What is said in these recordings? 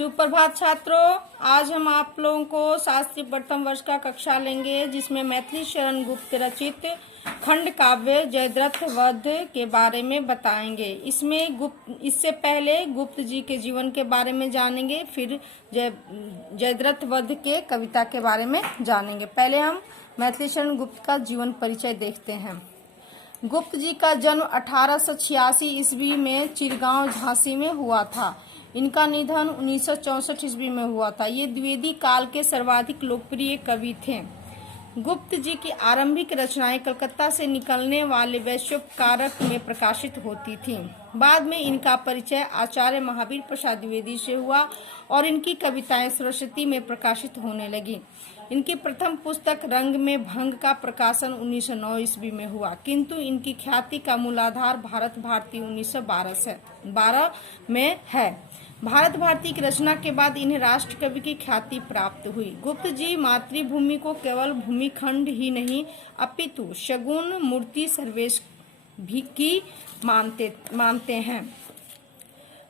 सुप्रभात छात्रों, आज हम आप लोगों को शास्त्री प्रथम वर्ष का कक्षा लेंगे जिसमें मैथिली शरण गुप्त रचित खंड काव्य जयद्रथ वध के बारे में बताएंगे। इससे पहले गुप्त जी के जीवन के बारे में जानेंगे, फिर जयद्रथ वध के कविता के बारे में जानेंगे। पहले हम मैथिली शरण गुप्त का जीवन परिचय देखते हैं। गुप्त जी का जन्म 1886 ईस्वी में चिरगांव झांसी में हुआ था। इनका निधन 1964 ईस्वी में हुआ था। ये द्विवेदी काल के सर्वाधिक लोकप्रिय कवि थे। गुप्त जी की आरंभिक रचनाएं कलकत्ता से निकलने वाले वैश्वकारक में प्रकाशित होती थीं। बाद में इनका परिचय आचार्य महावीर प्रसाद द्विवेदी से हुआ और इनकी कविताएं सरस्वती में प्रकाशित होने लगी। इनकी प्रथम पुस्तक रंग में भंग का प्रकाशन 1909 ईस्वी में हुआ, किंतु इनकी ख्याति का मूलाधार भारत भारती 1912 में है। भारत भारती की रचना के बाद इन्हें राष्ट्र कवि की ख्याति प्राप्त हुई। गुप्त जी मातृभूमि को केवल भूमिखंड ही नहीं अपितु शगुन मूर्ति सर्वेश भी की मानते हैं।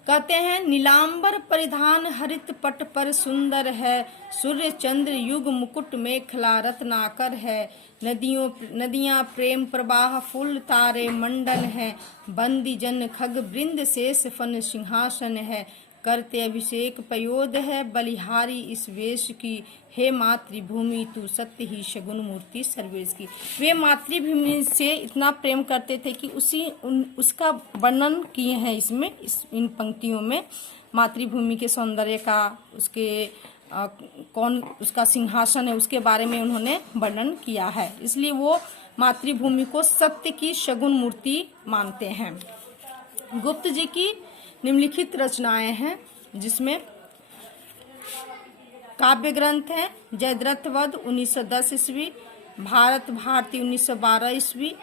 कहते हैं, नीलांबर परिधान हरित पट पर सुंदर है, सूर्य चंद्र युग मुकुट मेखला रत्नाकर है, नदियां प्रेम प्रवाह फूल तारे मंडल है, बंदी जन खग वृंद शेष फन सिंहासन है, करते अभिषेक पयोद है बलिहारी इस वेश की, हे मातृभूमि तू सत्य ही शगुन मूर्ति सर्वेश की। वे मातृभूमि से इतना प्रेम करते थे कि उसका वर्णन किए हैं इन पंक्तियों में। मातृभूमि के सौंदर्य का, कौन उसका सिंहासन है, उसके बारे में उन्होंने वर्णन किया है। इसलिए वो मातृभूमि को सत्य की शगुन मूर्ति मानते हैं। गुप्त जी की निम्नलिखित रचनाएं हैं, जिसमें काव्य ग्रंथ है जयद्रथ वध 1910 ईस्वी, भारत भारती 1912 ईस्वी,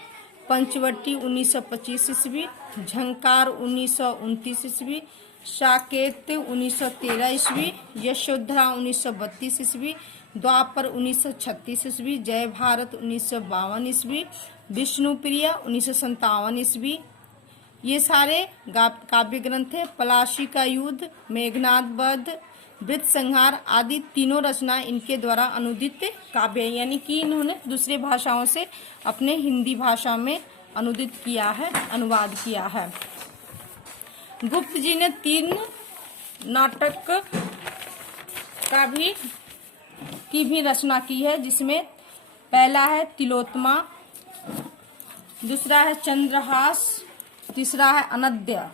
पंचवटी 1925 ईस्वी, झंकार 1929 ईस्वी, साकेत 1913 ईस्वी, यशोधरा 1932 ईस्वी, द्वापर 1936 ईस्वी, जय भारत 1952 ईस्वी, विष्णुप्रिया 1957 ईस्वी। ये सारे काव्य ग्रंथ है। पलाशी का युद्ध, मेघनाद वध, वृत्त संहार आदि तीनों रचनाएं इनके द्वारा अनुदित काव्य, यानी कि इन्होंने दूसरे भाषाओं से अपने हिंदी भाषा में अनुदित किया है, अनुवाद किया है। गुप्त जी ने 3 नाटक की भी रचना की है, जिसमें पहला है तिलोत्तमा, दूसरा है चंद्रहास, तीसरा है अनद्य।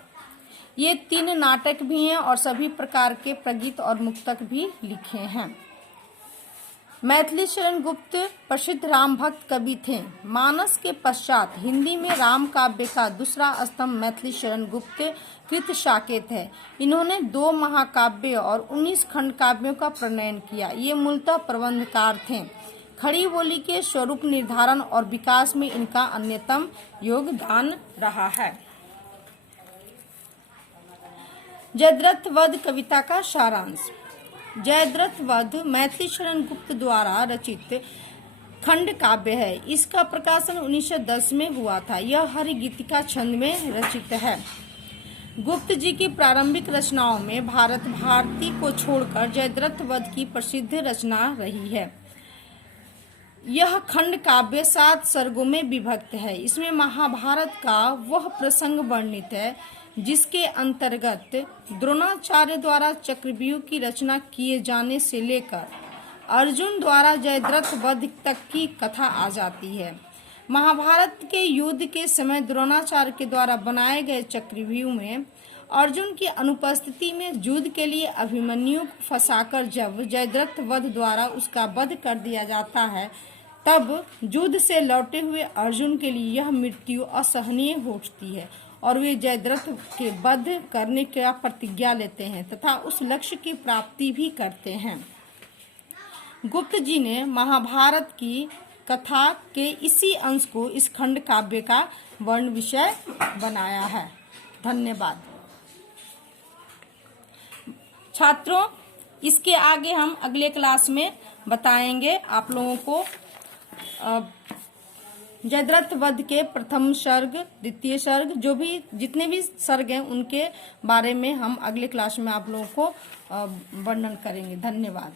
ये 3 नाटक भी हैं और सभी प्रकार के प्रगीत और मुक्तक भी लिखे हैं। मैथिली शरण गुप्त प्रसिद्ध राम भक्त कवि थे। मानस के पश्चात हिंदी में राम काव्य का दूसरा स्तंभ मैथिली शरण गुप्त कृत साकेत है। इन्होंने 2 महाकाव्य और 19 खंड काव्यों का प्रणयन किया। ये मूलतः प्रबंधकार थे। खड़ी बोली के स्वरूप निर्धारण और विकास में इनका अन्यतम योगदान रहा है। जयद्रथ वध कविता का सारांश। जयद्रथ वध मैथिली शरण गुप्त द्वारा रचित खंड काव्य है। इसका प्रकाशन 1910 में हुआ था। यह हरि गीतिका छंद में रचित है। गुप्त जी की प्रारंभिक रचनाओं में भारत भारती को छोड़कर जयद्रथ वध की प्रसिद्ध रचना रही है। यह खंड काव्य 7 सर्गों में विभक्त है। इसमें महाभारत का वह प्रसंग वर्णित है जिसके अंतर्गत द्रोणाचार्य द्वारा चक्रव्यूह की रचना किए जाने से लेकर अर्जुन द्वारा जयद्रथ वध तक की कथा आ जाती है। महाभारत के युद्ध के समय द्रोणाचार्य के द्वारा बनाए गए चक्रव्यूह में अर्जुन की अनुपस्थिति में युद्ध के लिए अभिमन्यु को फंसाकर जब जयद्रथ वध द्वारा उसका वध कर दिया जाता है, तब युद्ध से लौटे हुए अर्जुन के लिए यह मृत्यु असहनीय होती है और वे जयद्रथ के वध करने का प्रतिज्ञा लेते हैं तथा उस लक्ष्य की प्राप्ति भी करते हैं। गुप्त जी ने महाभारत की कथा के इसी अंश को इस खंड काव्य का वर्ण विषय बनाया है। धन्यवाद छात्रों। इसके आगे हम अगले क्लास में बताएंगे आप लोगों को जयद्रथ वध के प्रथम सर्ग, द्वितीय सर्ग, जो भी जितने भी सर्ग हैं उनके बारे में हम अगले क्लास में आप लोगों को वर्णन करेंगे। धन्यवाद।